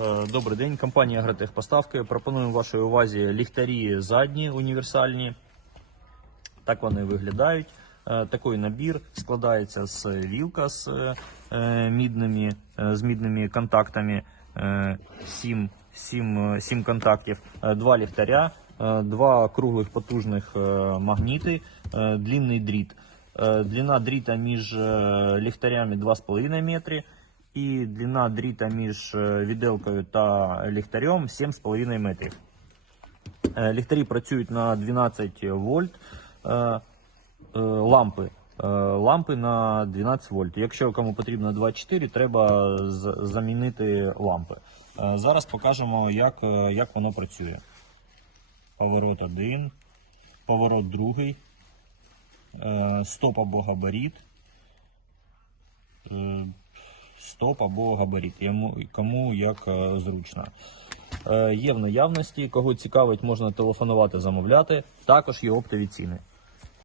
Е, Добрий день, компанія Агротехпоставки. Пропонуємо вашій увазі ліхтарі задні універсальні. Так вони виглядають. Е, Такий набір складається з вілка з е, мідними, з мідними контактами. 7, 7, 7 контактів, два ліхтаря, два круглих потужних магніти, длинний дріт. Длина дріта між ліхтарями 2,5 метри і длина дріта між е, віделкою та ліхтарем 7,5 метрів. Е, Ліхтарі працюють на 12 вольт. Е, Лампи. Лампи на 12 вольт. Якщо кому потрібно 24, треба замінити лампи. Зараз покажемо, як, як воно працює. Поворот один, поворот другий, стоп або габарит. Стоп або габарит. Йому, кому як е, зручно. Е, Є в наявності. Кого цікавить, можна телефонувати, замовляти. Також є оптові ціни.